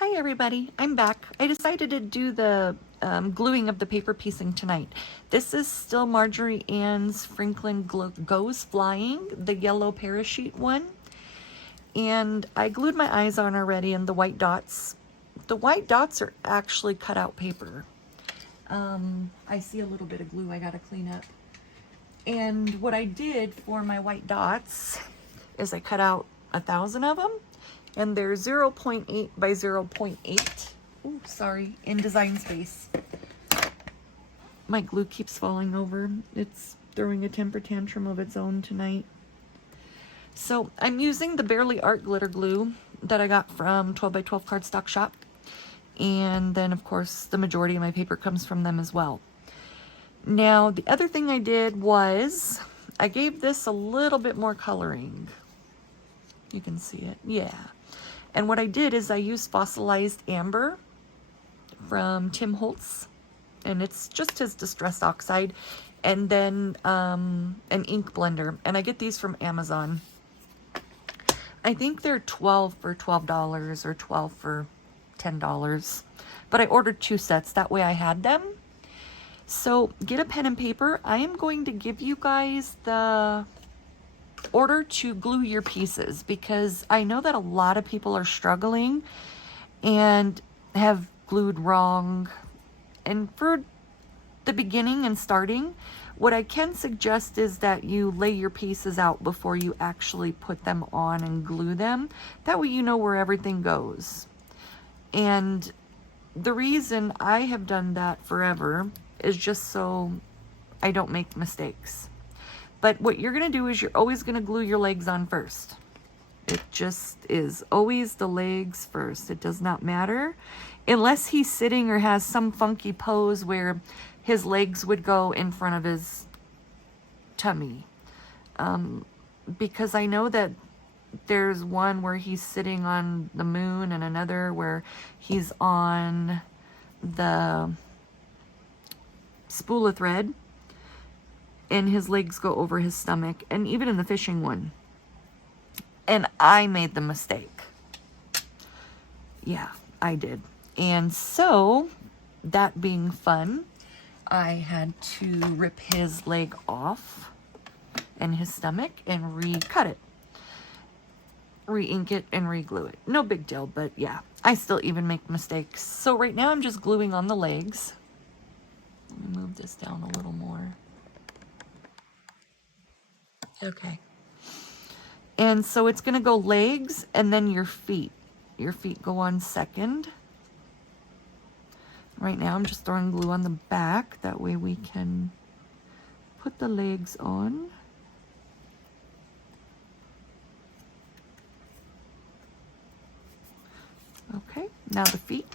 Hi everybody, I'm back. I decided to do the gluing of the paper piecing tonight. This is still Marjorie Ann's Franklin Goes Flying, the yellow parachute one. And I glued my eyes on already and the white dots. The white dots are actually cut out paper. I see a little bit of glue I gotta clean up. And what I did for my white dots is I cut out 1,000 of them. And they're 0.8 by 0.8. Ooh, sorry, in design space. My glue keeps falling over. It's throwing a temper tantrum of its own tonight. So I'm using the Barely Art glitter glue that I got from 12 by 12 cardstock shop. And then of course the majority of my paper comes from them as well. Now the other thing I did was I gave this a little bit more coloring. You can see it, yeah. And what I did is I used fossilized amber from Tim Holtz, and it's just his distress oxide, and then an ink blender. And I get these from Amazon. I think they're 12 for $12 or 12 for $10, but I ordered 2 sets. That way I had them. So get a pen and paper. I am going to give you guys the order to glue your pieces, because I know that a lot of people are struggling and have glued wrong. And for the beginning and starting, what I can suggest is that you lay your pieces out before you actually put them on and glue them. That way you know where everything goes. And the reason I have done that forever is just so I don't make mistakes. But what you're going to do is you're always going to glue your legs on first. It just is always the legs first. It does not matter. Unless he's sitting or has some funky pose where his legs would go in front of his tummy. Because I know that there's one where he's sitting on the moon and another where he's on the spool of thread. And his legs go over his stomach, and even in the fishing one. And I made the mistake. Yeah, I did. And so, that being fun, I had to rip his leg off and his stomach and recut it. Re-ink it and re-glue it. No big deal, but yeah, I still even make mistakes. So right now I'm just gluing on the legs. Let me move this down a little more. Okay. And so it's going to go legs and then your feet. Your feet go on second. Right now I'm just throwing glue on the back. That way we can put the legs on. Okay, now the feet.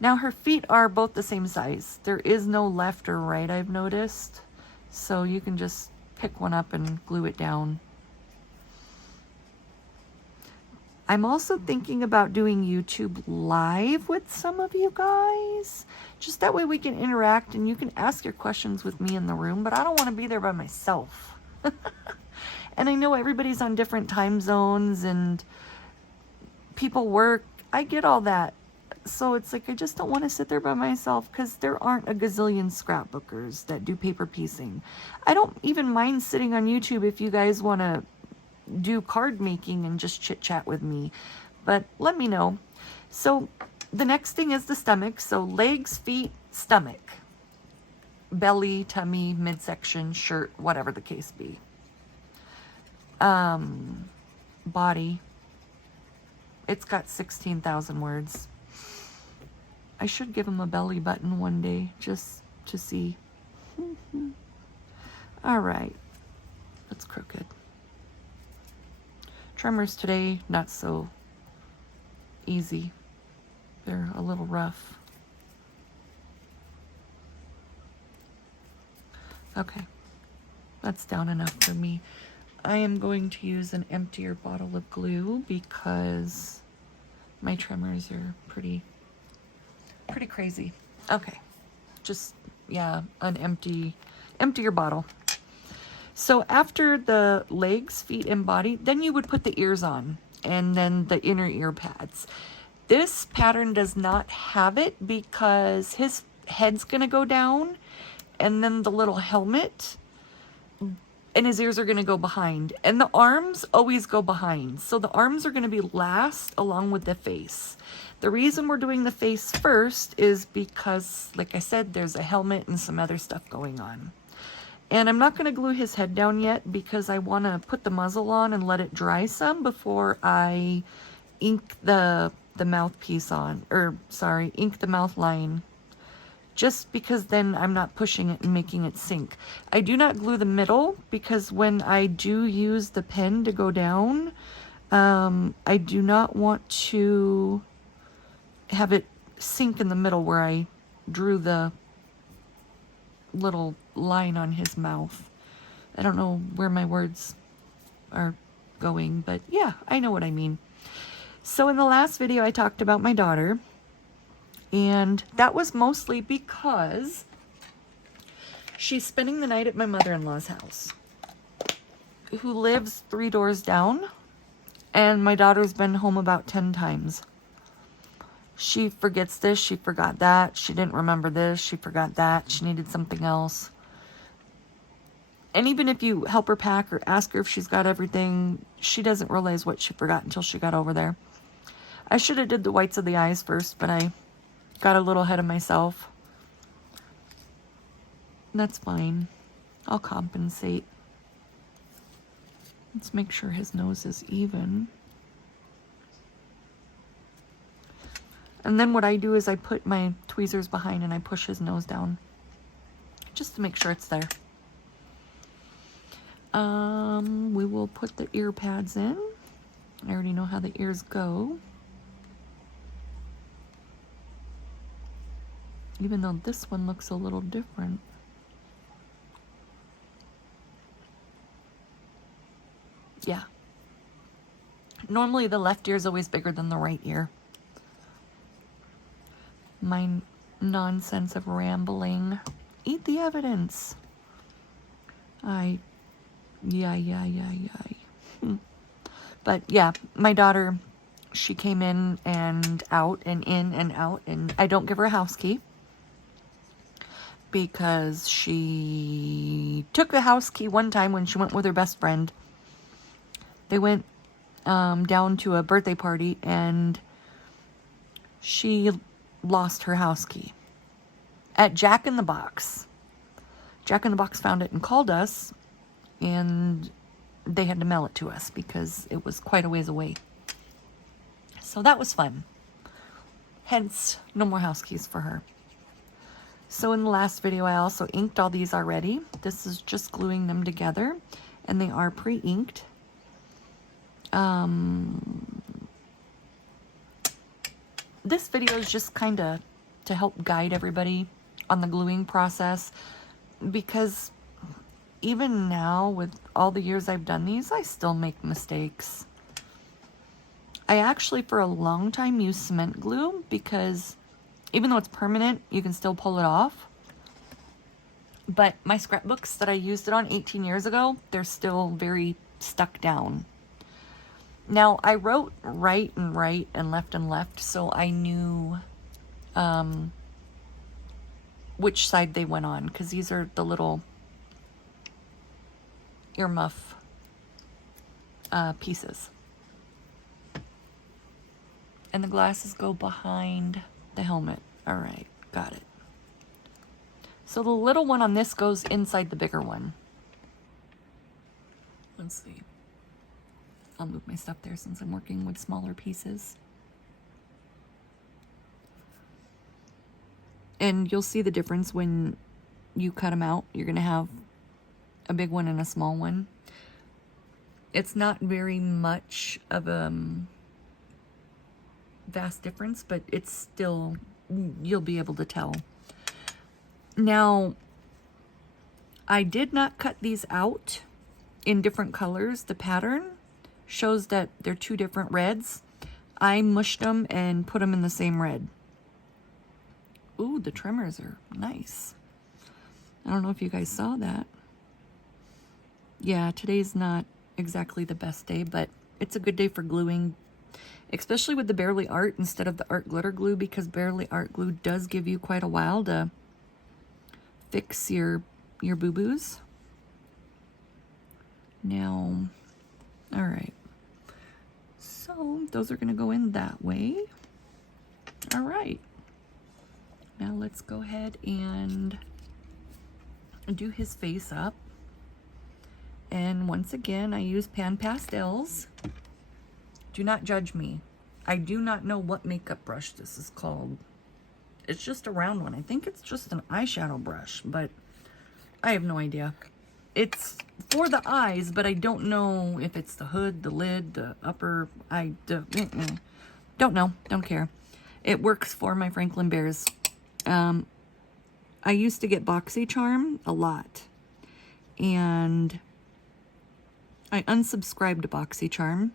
Now her feet are both the same size. There is no left or right, I've noticed. So you can just pick one up and glue it down. I'm also thinking about doing YouTube live with some of you guys. Just that way we can interact and you can ask your questions with me in the room, but I don't want to be there by myself. And I know everybody's on different time zones and people work. I get all that. So it's like I just don't want to sit there by myself, because there aren't a gazillion scrapbookers that do paper piecing. I don't even mind sitting on YouTube if you guys want to do card making and just chit chat with me, but let me know. So the next thing is the stomach. So legs, feet, stomach, belly, tummy, midsection, shirt, whatever the case be. Body. It's got 16,000 words. I should give him a belly button one day, just to see. All right, that's crooked. Tremors today, not so easy. They're a little rough. Okay, that's down enough for me. I am going to use an emptier bottle of glue because my tremors are pretty crazy. Okay, just, yeah, an emptier bottle. So after the legs, feet, and body, then you would put the ears on, and then the inner ear pads. This pattern does not have it because his head's gonna go down and then the little helmet and his ears are gonna go behind. And the arms always go behind. So the arms are gonna be last along with the face. The reason we're doing the face first is because, like I said, there's a helmet and some other stuff going on. And I'm not going to glue his head down yet because I want to put the muzzle on and let it dry some before I ink the mouthpiece on, or sorry, ink the mouth line. Just because then I'm not pushing it and making it sink. I do not glue the middle because when I do use the pen to go down, I do not want to have it sink in the middle where I drew the little line on his mouth. I don't know where my words are going, but yeah, I know what I mean. So in the last video I talked about my daughter, and that was mostly because she's spending the night at my mother-in-law's house, who lives 3 doors down, and my daughter's been home about 10 times. She forgets this, she forgot that, she didn't remember this, she forgot that, she needed something else. And even if you help her pack or ask her if she's got everything, she doesn't realize what she forgot until she got over there. I should have did the whites of the eyes first, but I got a little ahead of myself. That's fine. I'll compensate. Let's make sure his nose is even. And then what I do is I put my tweezers behind and I push his nose down just to make sure it's there. We will put the ear pads in. I already know how the ears go. Even though this one looks a little different. Yeah. Normally the left ear is always bigger than the right ear. My nonsense of rambling. Eat the evidence. But yeah, my daughter, she came in and out and in and out, and I don't give her a house key because she took the house key one time when she went with her best friend. They went down to a birthday party and she lost her house key at Jack in the Box. Jack in the Box found it and called us, and they had to mail it to us because it was quite a ways away. So that was fun. Hence, no more house keys for her. So in the last video, I also inked all these already. This is just gluing them together, and they are pre-inked. This video is just kind of to help guide everybody on the gluing process, because even now, with all the years I've done these, I still make mistakes. I actually, for a long time, used cement glue because even though it's permanent, you can still pull it off. But my scrapbooks that I used it on 18 years ago, they're still very stuck down. Now, I wrote right and right and left, so I knew which side they went on, because these are the little earmuff pieces. And the glasses go behind the helmet. All right, got it. So the little one on this goes inside the bigger one. Let's see. I'll move my stuff there since I'm working with smaller pieces. And you'll see the difference when you cut them out. You're going to have a big one and a small one. It's not very much of a vast difference, but it's still, you'll be able to tell. Now, I did not cut these out in different colors. The pattern shows that they're 2 different reds. I mushed them and put them in the same red. Ooh, the tremors are nice. I don't know if you guys saw that. Yeah, today's not exactly the best day, but it's a good day for gluing. especially with the Barely Art instead of the Art Glitter Glue, because Barely Art Glue does give you quite a while to fix your boo-boos. Now, all right. So those are going to go in that way. All right. Now let's go ahead and do his face up. And once again, I use Pan Pastels. Do not judge me. I do not know what makeup brush this is called. It's just a round one. I think it's just an eyeshadow brush, but I have no idea. It's for the eyes, but I don't know if it's the hood, the lid, the upper. Don't know. Don't care. It works for my Franklin Bears. I used to get BoxyCharm a lot, and I unsubscribed to BoxyCharm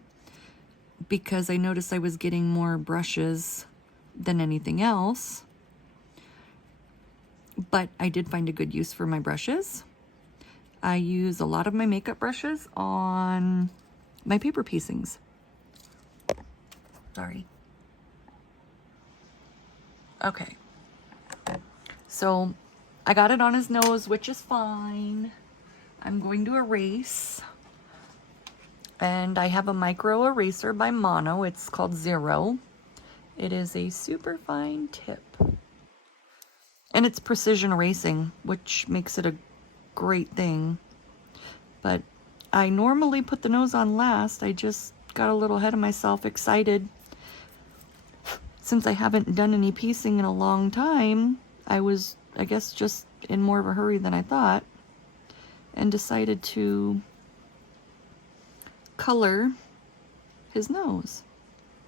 because I noticed I was getting more brushes than anything else. But I did find a good use for my brushes. I use a lot of my makeup brushes on my paper piecings. Sorry. Okay. So I got it on his nose, which is fine. I'm going to erase. And I have a micro eraser by Mono. It's called Zero. It is a super fine tip. And it's precision erasing, which makes it a great thing. But I normally put the nose on last. I just got a little ahead of myself, excited. Since I haven't done any piecing in a long time, I was, I guess, just in more of a hurry than I thought, and decided to color his nose.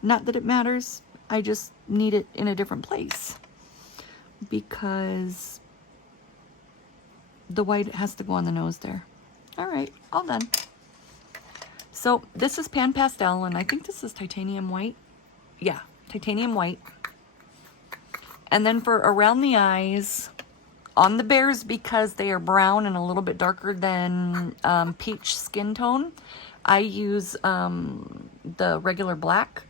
Not that it matters, I just need it in a different place, because the white has to go on the nose there. All right, all done. So this is Pan Pastel, and I think this is titanium white. Yeah, titanium white. And then for around the eyes, on the bears, because they are brown and a little bit darker than peach skin tone, I use the regular black.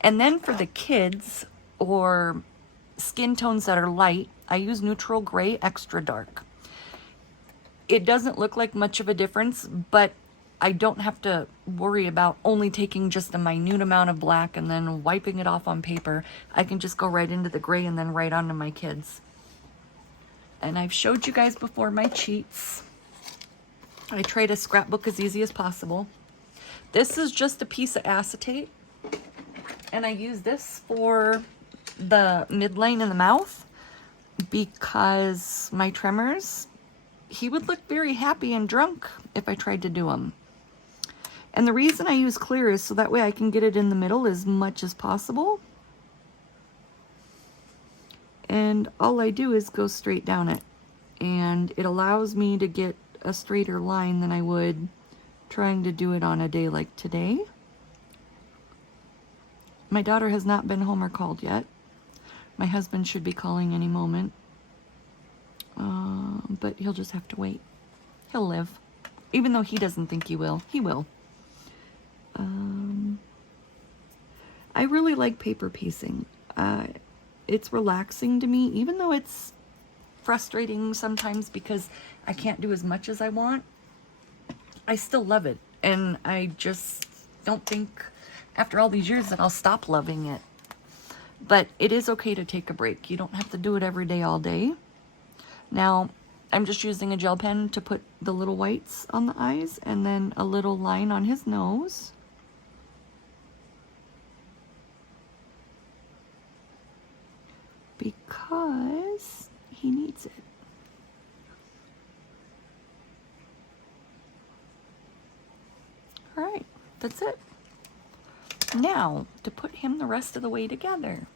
And then for the kids, or skin tones that are light, I use neutral gray extra dark. It doesn't look like much of a difference, but I don't have to worry about only taking just a minute amount of black and then wiping it off on paper. I can just go right into the gray and then right onto my kids. And I've showed you guys before my cheats. I try to scrapbook as easy as possible. This is just a piece of acetate, and I use this for the midline in the mouth because my tremors, he would look very happy and drunk if I tried to do them. And the reason I use clear is so that way I can get it in the middle as much as possible. And all I do is go straight down it. And it allows me to get a straighter line than I would trying to do it on a day like today. My daughter has not been home or called yet. My husband should be calling any moment. But he'll just have to wait. He'll live. Even though he doesn't think he will. He will. I really like paper piecing. It's relaxing to me, even though it's frustrating sometimes because I can't do as much as I want. I still love it, and I just don't think after all these years that I'll stop loving it. But it is okay to take a break. You don't have to do it every day, all day. Now, I'm just using a gel pen to put the little whites on the eyes and then a little line on his nose. Because he needs it. All right, that's it. Now, to put him the rest of the way together.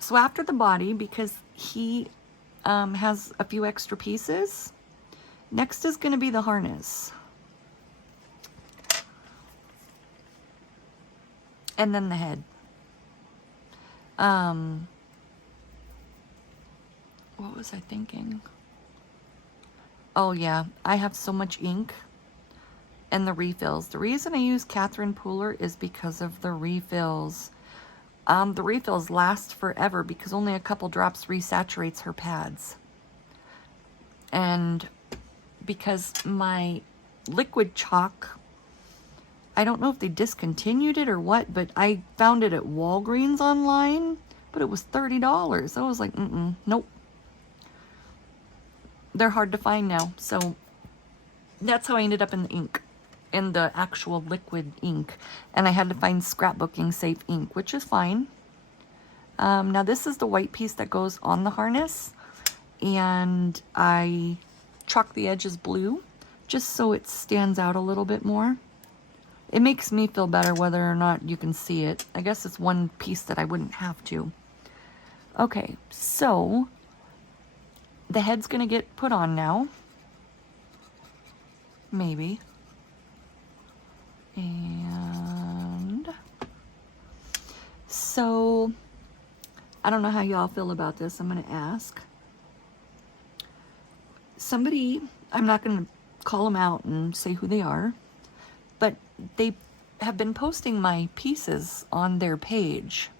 So after the body, because he has a few extra pieces, next is going to be the harness. And then the head. What was I thinking? Oh yeah, I have so much ink and the refills. The reason I use Catherine Pooler is because of the refills. The refills last forever because only a couple drops resaturates her pads. And because my liquid chalk, I don't know if they discontinued it or what, but I found it at Walgreens online, but it was $30. I was like, nope. They're hard to find now. So that's how I ended up in the ink, in the actual liquid ink. And I had to find scrapbooking safe ink, which is fine. Now this is the white piece that goes on the harness. And I chalk the edges blue just so it stands out a little bit more. It makes me feel better whether or not you can see it. I guess it's one piece that I wouldn't have to. Okay, so the head's gonna get put on now. Maybe. And so I don't know how y'all feel about this. I'm gonna ask somebody, I'm not gonna call them out and say who they are, but they have been posting my pieces on their page.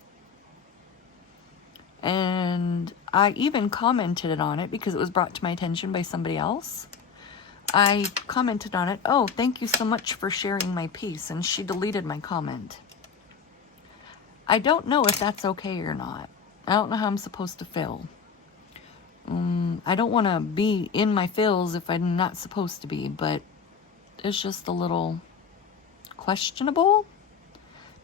And I even commented on it because it was brought to my attention by somebody else. I commented on it, oh, thank you so much for sharing my piece, and she deleted my comment. I don't know if that's okay or not. I don't know how I'm supposed to feel. I don't want to be in my feels if I'm not supposed to be, but it's just a little questionable.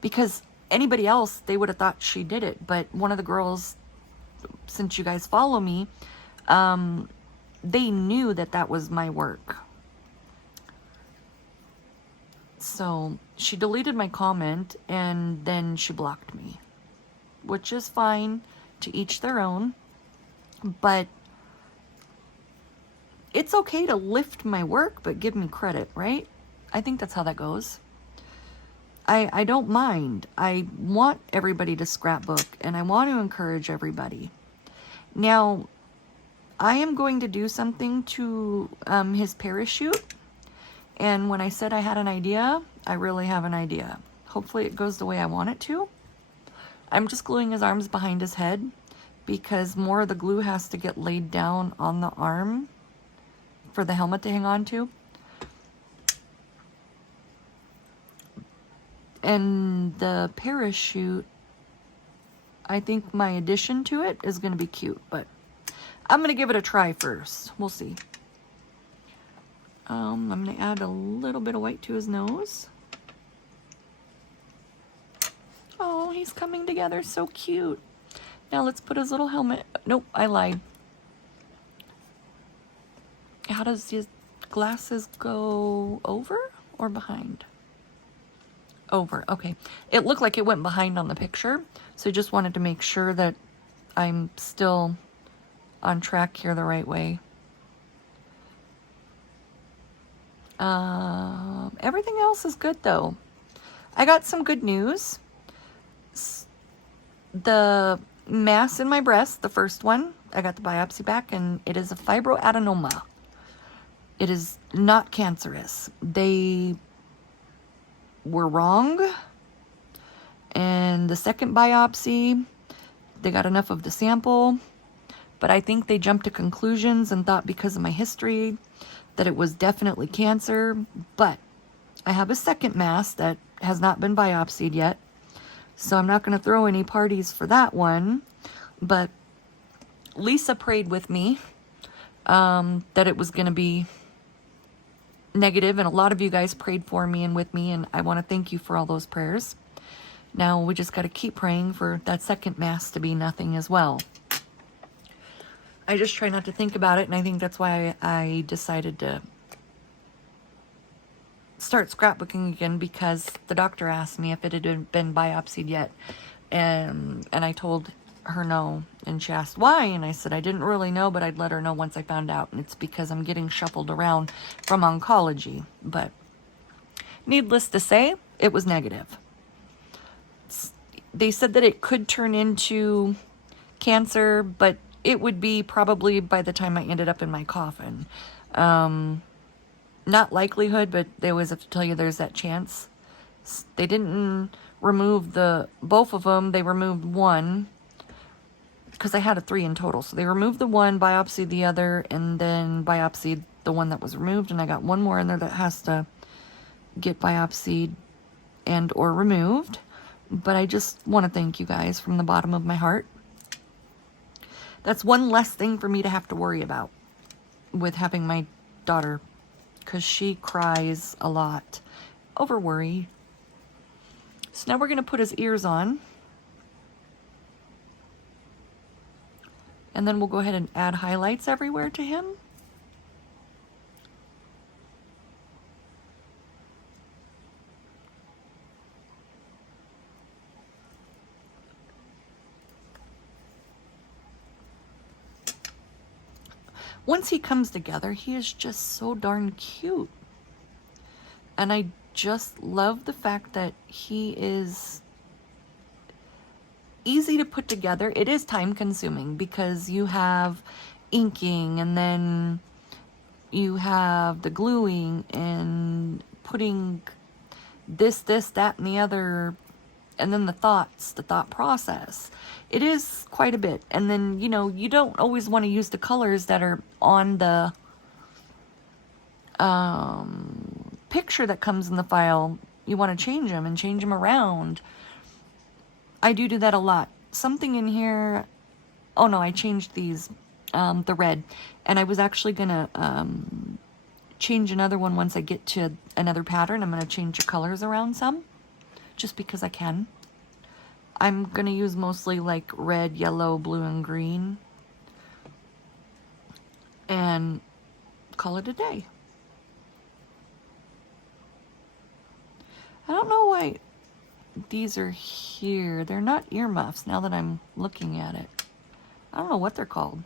Because anybody else, they would have thought she did it, but one of the girls, since you guys follow me, they knew that that was my work. So she deleted my comment and then she blocked me, which is fine, to each their own. But it's okay to lift my work, but give me credit, right? I think that's how that goes. I don't mind. I want everybody to scrapbook and I want to encourage everybody. Now, I am going to do something to his parachute. And when I said I had an idea, I really have an idea. Hopefully it goes the way I want it to. I'm just gluing his arms behind his head because more of the glue has to get laid down on the arm for the helmet to hang on to. And the parachute, I think my addition to it is going to be cute, but I'm going to give it a try first. We'll see. I'm going to add a little bit of white to his nose. Oh, he's coming together so cute. Now let's put his little helmet. Nope, I lied. How does his glasses go, over or behind? Over, okay. It looked like it went behind on the picture, so I just wanted to make sure that I'm still on track here the right way. Everything else is good though. I got some good news. The mass in my breast, the first one, I got the biopsy back and it is a fibroadenoma. It is not cancerous. They were wrong. And the second biopsy, they got enough of the sample, but I think they jumped to conclusions and thought because of my history that it was definitely cancer. But I have a second mass that has not been biopsied yet, so I'm not going to throw any parties for that one. But Lisa prayed with me that it was going to be negative, and a lot of you guys prayed for me and with me, and I want to thank you for all those prayers. Now we just got to keep praying for that second mass to be nothing as well. I just try not to think about it, and I think that's why I decided to start scrapbooking again, because the doctor asked me if it had been biopsied yet, and I told her no, and she asked why, and I said I didn't really know, but I'd let her know once I found out, and it's because I'm getting shuffled around from oncology. But needless to say, it was negative. They said that it could turn into cancer, but it would be probably by the time I ended up in my coffin. not likelihood, but they always have to tell you there's that chance. They didn't remove both of them. They removed one because I had a 3 in total. So they removed the one, biopsied the other, and then biopsied the one that was removed. And I got one more in there that has to get biopsied and or removed. But I just want to thank you guys from the bottom of my heart. That's one less thing for me to have to worry about with having my daughter, because she cries a lot over worry. So now we're going to put his ears on. And then we'll go ahead and add highlights everywhere to him. Once he comes together, he is just so darn cute. And I just love the fact that he is easy to put together. It is time consuming because you have inking and then you have the gluing and putting this, that, and the other, and then the thought process. It is quite a bit. And then, you know, you don't always want to use the colors that are on the picture that comes in the file. You want to change them and change them around. I do that a lot. Something in here, oh no, I changed these, the red. And I was actually going to change another one once I get to another pattern. I'm going to change the colors around some, just because I can. I'm going to use mostly like red, yellow, blue, and green. And call it a day. I don't know why these are here. They're not earmuffs now that I'm looking at it. I don't know what they're called.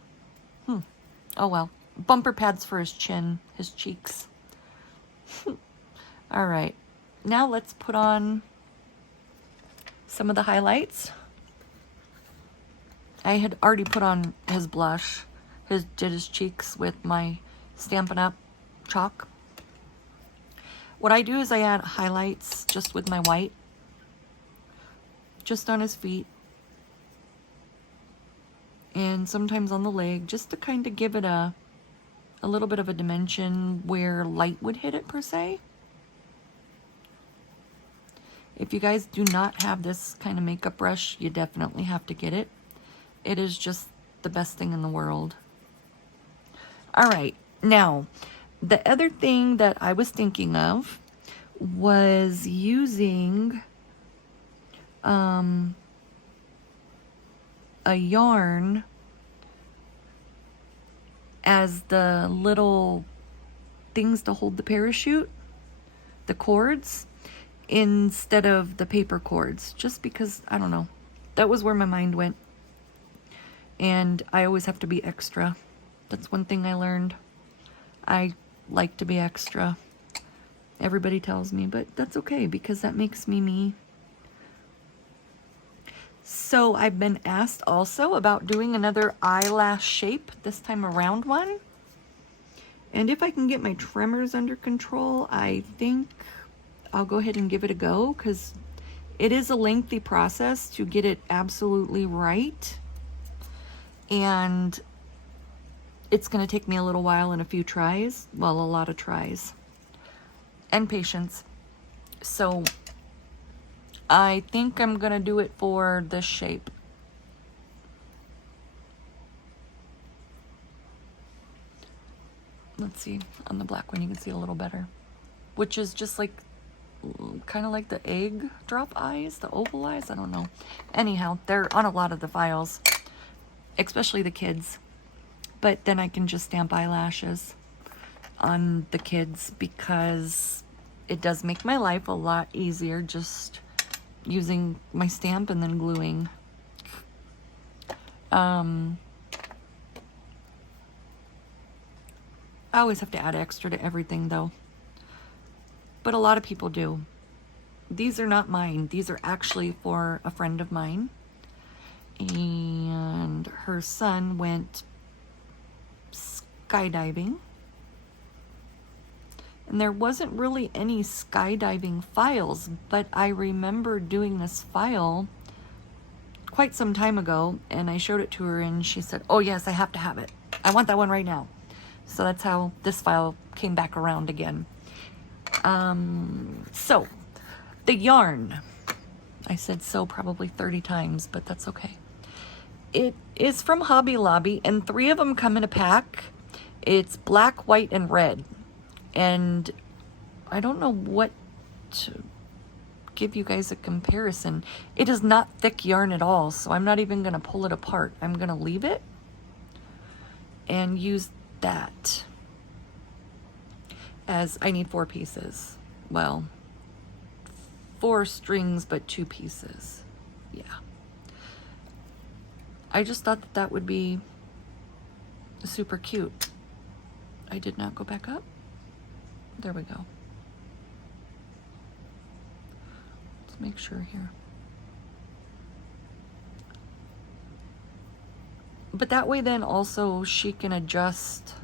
Oh well. Bumper pads for his chin, his cheeks. All right. Now let's put on some of the highlights. I had already put on his blush, did his cheeks with my Stampin' Up! Chalk. What I do is I add highlights just with my white, just on his feet, and sometimes on the leg, just to kind of give it a little bit of a dimension where light would hit it per se. If you guys do not have this kind of makeup brush, you definitely have to get it. It is just the best thing in the world. All right, now, the other thing that I was thinking of was using a yarn as the little things to hold the parachute, the cords, instead of the paper cords, just because, I don't know, that was where my mind went. And I always have to be extra. That's one thing I learned. I like to be extra. Everybody tells me, but that's okay because that makes me me. So I've been asked also about doing another eyelash shape, this time a round one. And if I can get my tremors under control, I think I'll go ahead and give it a go, because it is a lengthy process to get it absolutely right. And it's going to take me a little while and a few tries. Well, a lot of tries. And patience. So I think I'm going to do it for this shape. Let's see. On the black one you can see a little better. Which is just like, kind of like the egg drop eyes, the oval eyes, I don't know. Anyhow, they're on a lot of the files, especially the kids. But then I can just stamp eyelashes on the kids, because it does make my life a lot easier just using my stamp and then gluing. I always have to add extra to everything though. But a lot of people do. These are not mine. These are actually for a friend of mine. And her son went skydiving. And there wasn't really any skydiving files, but I remember doing this file quite some time ago, and I showed it to her and she said, oh yes, I have to have it. I want that one right now. So that's how this file came back around again. So the yarn, I said so probably 30 times, but that's okay. It is from Hobby Lobby, and 3 of them come in a pack. It's black, white, and red. And I don't know what to give you guys a comparison. It is not thick yarn at all, so I'm not even going to pull it apart. I'm going to leave it and use that as I need 4 pieces. Well, 4 strings, but 2 pieces. Yeah. I just thought that that would be super cute. I did not go back up. There we go. Let's make sure here. But that way then also she can adjust,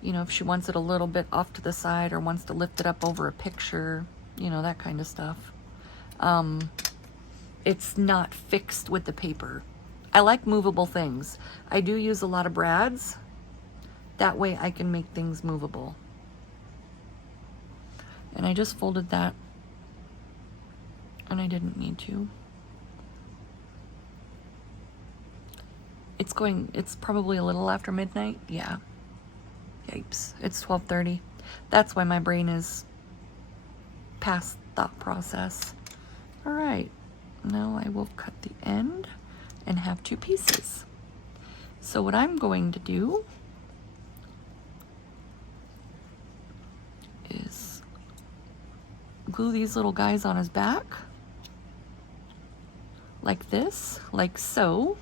you know, if she wants it a little bit off to the side or wants to lift it up over a picture, you know, that kind of stuff. It's not fixed with the paper. I like movable things. I do use a lot of brads. That way I can make things movable. And I just folded that, and I didn't need to. It's probably a little after midnight. Yeah. Yipes. It's 12:30. That's why my brain is past thought process. All right. Now I will cut the end and have 2 pieces. So what I'm going to do is glue these little guys on his back like this, like so.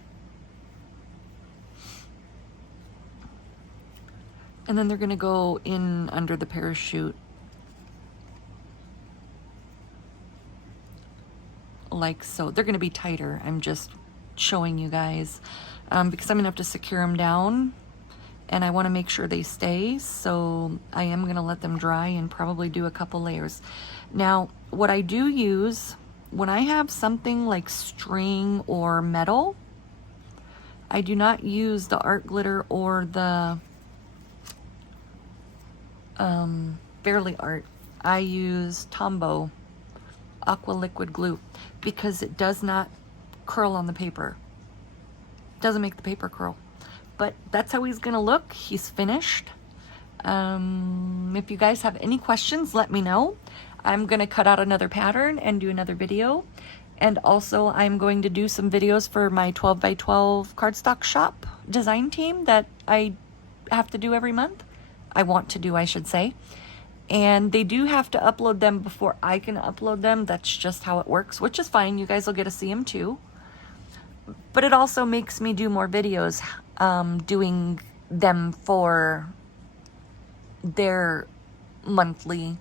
And then they're going to go in under the parachute like so. They're going to be tighter. I'm just showing you guys because I'm going to have to secure them down, and I want to make sure they stay. So I am going to let them dry and probably do a couple layers. Now, what I do use when I have something like string or metal, I do not use the art glitter or the Fairly Art. I use Tombow Aqua Liquid Glue because it does not curl on the paper. It doesn't make the paper curl. But that's how he's gonna look. He's finished. If you guys have any questions, let me know. I'm gonna cut out another pattern and do another video. And also I'm going to do some videos for my 12 by 12 cardstock shop design team that I have to do every month. I want to do, I should say. And they do have to upload them before I can upload them. That's just how it works, which is fine. You guys will get to see them too. But it also makes me do more videos doing them for their monthly,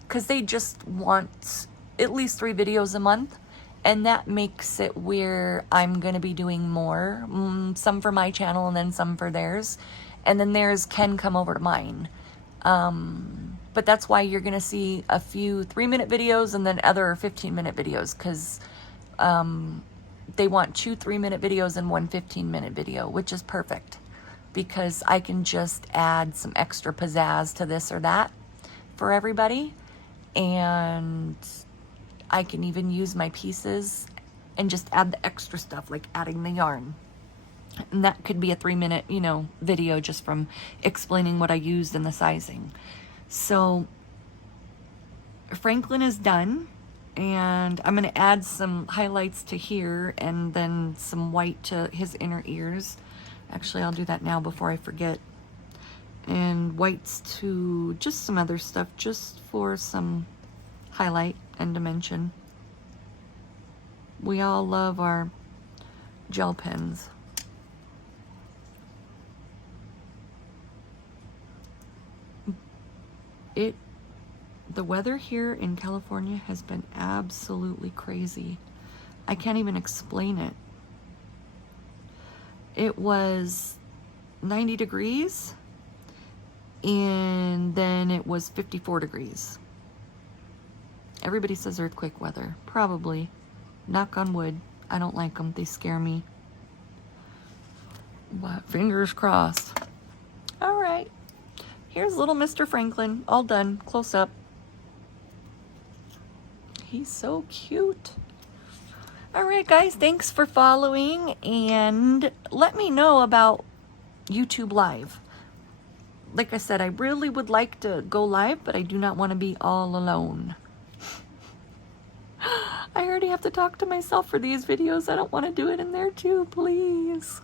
because they just want at least 3 videos a month, and that makes it where I'm going to be doing more, some for my channel and then some for theirs, and then theirs can come over to mine. But that's why you're going to see a few 3-minute videos and then other 15-minute videos, because they want 2 3-minute videos and 1 15-minute video, which is perfect because I can just add some extra pizzazz to this or that for everybody. And I can even use my pieces and just add the extra stuff, like adding the yarn. And that could be a 3-minute, you know, video just from explaining what I used and the sizing. So Franklin is done, and I'm going to add some highlights to here and then some white to his inner ears. Actually, I'll do that now before I forget. And whites to just some other stuff, just for some highlight and dimension. We all love our gel pens. The weather here in California has been absolutely crazy. I can't even explain it. It was 90 degrees and then it was 54 degrees. Everybody says earthquake weather. Probably. Knock on wood. I don't like them. They scare me. But fingers crossed. All right. Here's little Mr. Franklin. All done. Close up. He's so cute. All right, guys. Thanks for following. And let me know about YouTube Live. Like I said, I really would like to go live, but I do not want to be all alone. I already have to talk to myself for these videos. I don't want to do it in there too, please.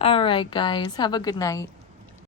All right, guys. Have a good night.